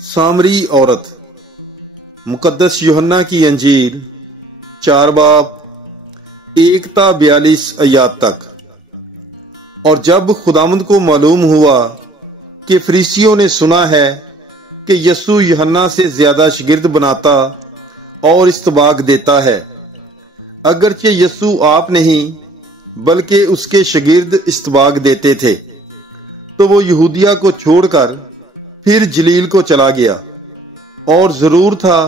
सामरी औरत। मुकद्दस यूहन्ना की अंजील 4 बाब 1-42 आयत तक। और जब खुदावंद को मालूम हुआ कि फरीसियों ने सुना है कि यीशु यूहन्ना से ज्यादा शागिर्द बनाता और इस्तबाग देता है, अगरचे यीशु आप नहीं बल्कि उसके शागिर्द इस्तबाग देते थे, तो वो यहूदिया को छोड़कर फिर जलील को चला गया और जरूर था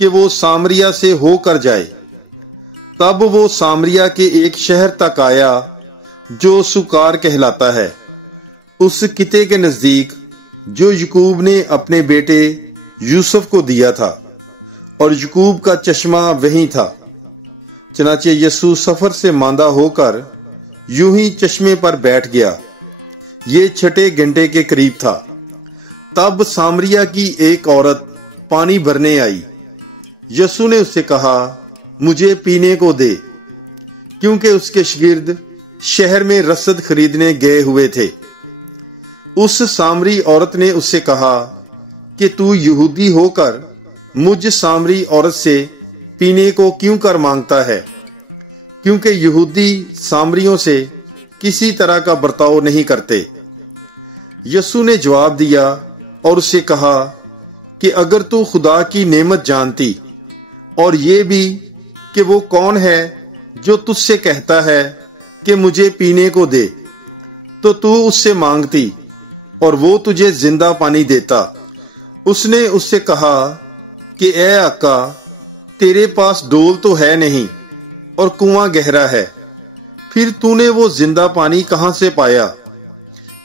कि वो सामरिया से होकर जाए। तब वो सामरिया के एक शहर तक आया जो सुकार कहलाता है, उस किते के नजदीक जो यकूब ने अपने बेटे यूसुफ को दिया था, और यकूब का चश्मा वहीं था। चनाचे यीशु सफर से मांदा होकर यूं ही चश्मे पर बैठ गया। ये 6 घंटे के करीब था। तब सामरिया की एक औरत पानी भरने आई। यीशु ने उससे कहा, मुझे पीने को दे, क्योंकि उसके शागिर्द शहर में रसद खरीदने गए हुए थे। उस सामरी औरत ने उससे कहा कि तू यहूदी होकर मुझ सामरी औरत से पीने को क्यों कर मांगता है, क्योंकि यहूदी सामरियों से किसी तरह का बर्ताव नहीं करते। यीशु ने जवाब दिया और उससे कहा कि अगर तू खुदा की नेमत जानती और ये भी कि वो कौन है जो तुझसे कहता है कि मुझे पीने को दे, तो तू उससे मांगती और वो तुझे जिंदा पानी देता। उसने उससे कहा कि ए आका, तेरे पास डोल तो है नहीं और कुआं गहरा है, फिर तूने वो जिंदा पानी कहां से पाया?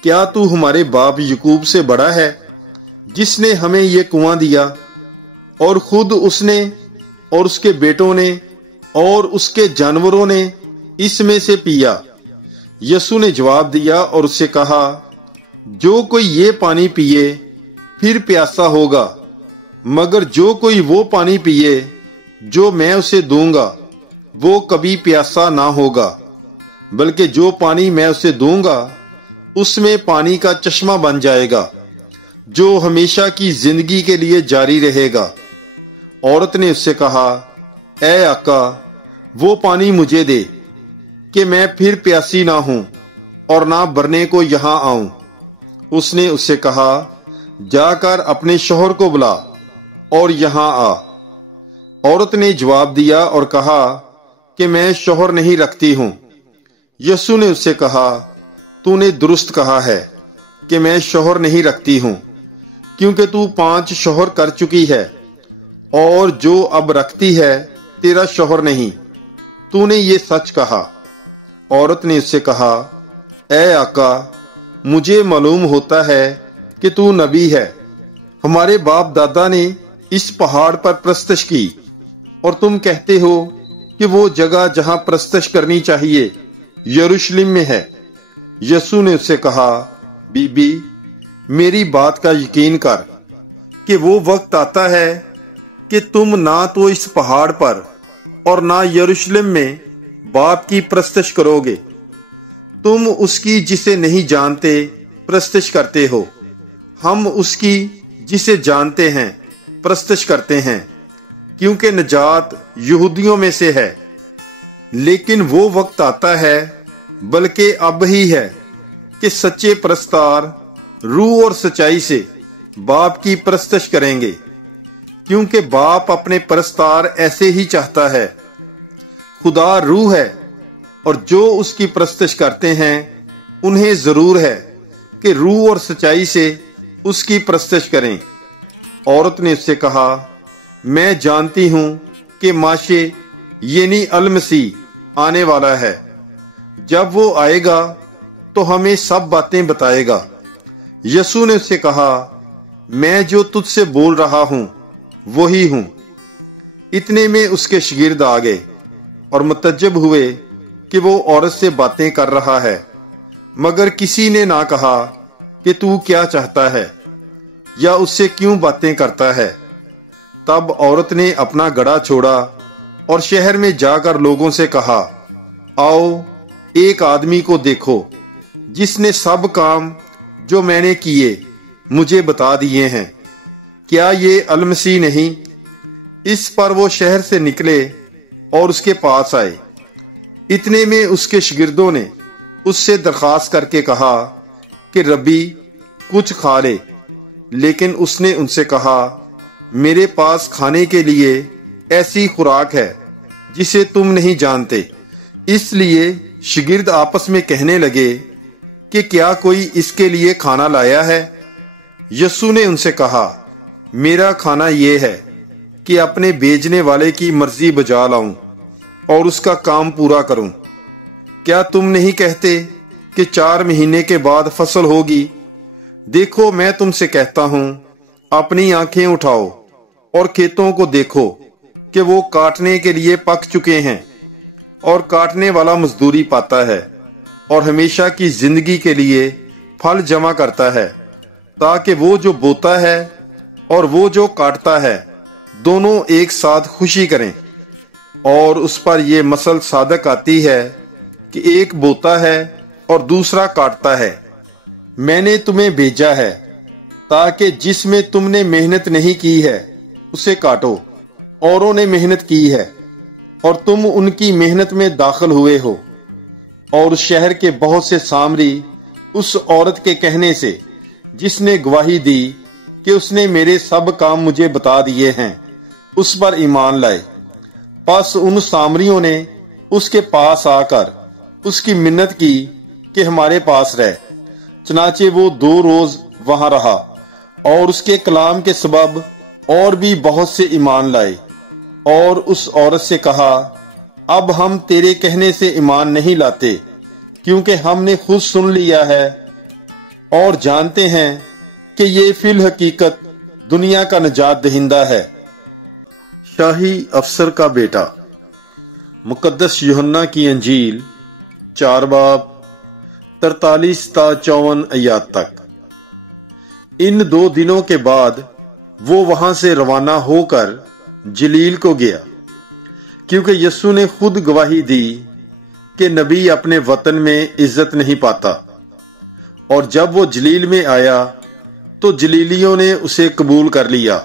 क्या तू हमारे बाप यकूब से बड़ा है, जिसने हमें ये कुआं दिया, और खुद उसने और उसके बेटों ने और उसके जानवरों ने इसमें से पिया? यीशु ने जवाब दिया और उससे कहा, जो कोई ये पानी पिए फिर प्यासा होगा, मगर जो कोई वो पानी पिए जो मैं उसे दूंगा वो कभी प्यासा ना होगा, बल्कि जो पानी मैं उसे दूंगा उसमें पानी का चश्मा बन जाएगा जो हमेशा की जिंदगी के लिए जारी रहेगा। औरत ने उससे कहा, ए आका, वो पानी मुझे दे कि मैं फिर प्यासी ना हूं और ना भरने को यहां आऊं। उसने उससे कहा, जाकर अपने शौहर को बुला और यहां आ। औरत ने जवाब दिया और कहा कि मैं शौहर नहीं रखती हूं। यीशु ने उससे कहा, तूने दुरुस्त कहा है कि मैं शौहर नहीं रखती हूं, क्योंकि तू 5 शौहर कर चुकी है और जो अब रखती है तेरा शौहर नहीं। तूने ये सच कहा। औरत ने उससे कहा, ए आका, मुझे मालूम होता है कि तू नबी है। हमारे बाप दादा ने इस पहाड़ पर प्रस्तश की और तुम कहते हो कि वो जगह जहां प्रस्तश करनी चाहिए यरूशलेम में है। यीशु ने उससे कहा, बीबी, मेरी बात का यकीन कर कि वो वक्त आता है कि तुम ना तो इस पहाड़ पर और ना यरूशलेम में बाप की प्रस्तश करोगे। तुम उसकी जिसे नहीं जानते प्रस्तश करते हो, हम उसकी जिसे जानते हैं प्रस्तश करते हैं, क्योंकि नजात यहूदियों में से है। लेकिन वो वक्त आता है, बल्कि अब ही है, कि सच्चे परस्तार रूह और सच्चाई से बाप की प्रस्तश करेंगे, क्योंकि बाप अपने परस्तार ऐसे ही चाहता है। खुदा रूह है और जो उसकी प्रस्तश करते हैं उन्हें जरूर है कि रूह और सच्चाई से उसकी प्रस्तश करें। औरत ने उससे कहा, मैं जानती हूं कि माशे यानी अल मसीह आने वाला है। जब वो आएगा तो हमें सब बातें बताएगा। यीशु ने उससे कहा, मैं जो तुझसे बोल रहा हूं वही हूं। इतने में उसके शागिर्द आ गए और मुतज्जब हुए कि वो औरत से बातें कर रहा है, मगर किसी ने ना कहा कि तू क्या चाहता है या उससे क्यों बातें करता है। तब औरत ने अपना गड़ा छोड़ा और शहर में जाकर लोगों से कहा, आओ, एक आदमी को देखो जिसने सब काम जो मैंने किए मुझे बता दिए हैं। کیا یہ المسیح نہیں؟ اس پر وہ شہر سے نکلے اور اس کے پاس آئے۔ اتنے میں اس کے شاگردوں نے اس سے درخواست کر کے کہا کہ ربی کچھ کھا لے، لیکن اس نے ان سے کہا میرے پاس کھانے کے لیے ایسی خوراک ہے جسے تم نہیں جانتے۔ اس لیے شاگرد آپس میں کہنے لگے کہ کیا کوئی اس کے لیے کھانا لایا ہے؟ یسوع نے ان سے کہا میرا کھانا یہ ہے کہ اپنے بھیجنے والے کی مرضی بجا لاؤں اور اس کا کام پورا کروں۔ کیا تم نہیں کہتے کہ 4 مہینے کے بعد فصل ہوگی؟ دیکھو میں تم سے کہتا ہوں، اپنی آنکھیں اٹھاؤ اور کھیتوں کو دیکھو کہ وہ کاٹنے کے لیے پک چکے ہیں، اور کاٹنے والا مزدوری پاتا ہے اور ہمیشہ کی زندگی کے لیے پھل جمع کرتا ہے، تاکہ وہ جو بوتا ہے اور وہ جو کاٹتا ہے دونوں ایک ساتھ خوشی کریں۔ اور اس پر یہ مثل صادق آتی ہے کہ ایک بوتا ہے اور دوسرا کاٹتا ہے۔ میں نے تمہیں بھیجا ہے تاکہ جس میں تم نے محنت نہیں کی ہے اسے کاٹو، اوروں نے محنت کی ہے اور تم ان کی محنت میں داخل ہوئے ہو۔ اور اس شہر کے بہت سے سامری اس عورت کے کہنے سے جس نے گواہی دی کہ اس نے میرے سب کام مجھے بتا دیے ہیں، اس پر ایمان لائے۔ پس ان سامریوں نے اس کے پاس آ کر اس کی منت کی کہ ہمارے پاس رہ۔ چنانچہ وہ 2 روز وہاں رہا، اور اس کے کلام کے سبب اور بھی بہت سے ایمان لائے۔ اور اس عورت سے کہا اب ہم تیرے کہنے سے ایمان نہیں لاتے، کیونکہ ہم نے خود سن لیا ہے اور جانتے ہیں کہ یہ فی الحقیقت دنیا کا نجات دہندہ ہے۔ شاہی افسر کا بیٹا۔ مقدس یوحنا کی انجیل 4 باب 43 تا 54 آیات تک۔ ان 2 دنوں کے بعد وہ وہاں سے روانہ ہو کر جلیل کو گیا، کیونکہ یسوع نے خود گواہی دی کہ نبی اپنے وطن میں عزت نہیں پاتا۔ اور جب وہ جلیل میں آیا تو جلیلیوں نے اسے قبول کر لیا،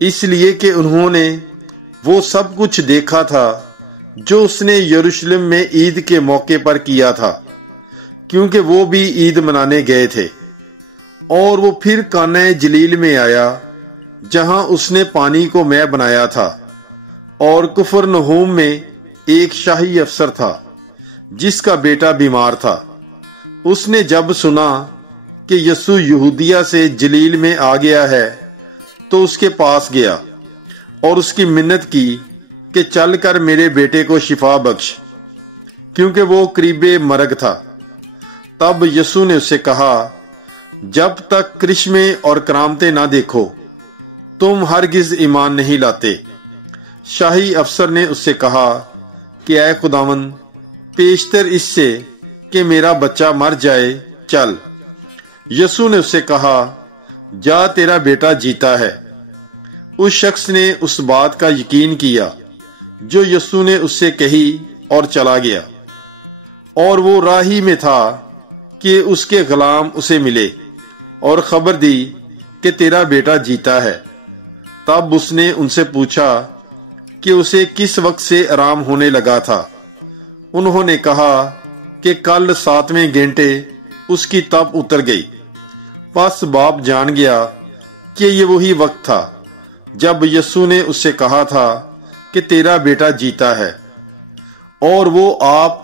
اس لیے کہ انہوں نے وہ سب کچھ دیکھا تھا جو اس نے یروشلم میں عید کے موقع پر کیا تھا، کیونکہ وہ بھی عید منانے گئے تھے۔ اور وہ پھر کانہ جلیل میں آیا جہاں اس نے پانی کو مے بنایا تھا، اور کفرنہوم میں ایک شاہی افسر تھا جس کا بیٹا بیمار تھا۔ اس نے جب سنا کہ یسوع یہودیہ سے جلیل میں آ گیا ہے تو اس کے پاس گیا اور اس کی منت کی کہ چل کر میرے بیٹے کو شفا بخش، کیونکہ وہ قریب مرگ تھا۔ تب یسوع نے اسے کہا جب تک کرشمے اور کرامتیں نہ دیکھو تم ہرگز ایمان نہیں لاتے۔ شاہی افسر نے اس سے کہا کہ اے خداوند، پیشتر اس سے کہ میرا بچہ مر جائے چل۔ یسوع نے اس سے کہا جا، تیرا بیٹا جیتا ہے۔ اس شخص نے اس بات کا یقین کیا جو یسوع نے اس سے کہی اور چلا گیا۔ اور وہ راہی میں تھا کہ اس کے غلام اسے ملے اور خبر دی کہ تیرا بیٹا جیتا ہے۔ تب اس نے ان سے پوچھا کہ اسے کس وقت سے آرام ہونے لگا تھا۔ انہوں نے کہا کہ کل 7ویں گھنٹے اس کی تپ اتر گئی۔ پس باپ جان گیا کہ یہ وہی وقت تھا جب یسوع نے اس سے کہا تھا کہ تیرا بیٹا جیتا ہے۔ اور وہ آپ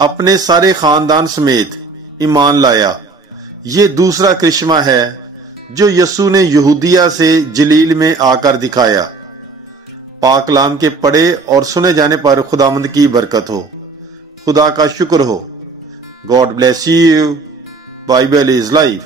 اپنے سارے خاندان سمیت ایمان لایا۔ یہ دوسرا کرشمہ ہے جو یسوع نے یہودیہ سے جلیل میں آ کر دکھایا۔ پاک کلام کے پڑھے اور سنے جانے پر خداوند کی برکت ہو۔ خدا کا شکر ہو۔ God bless you. Bible is life.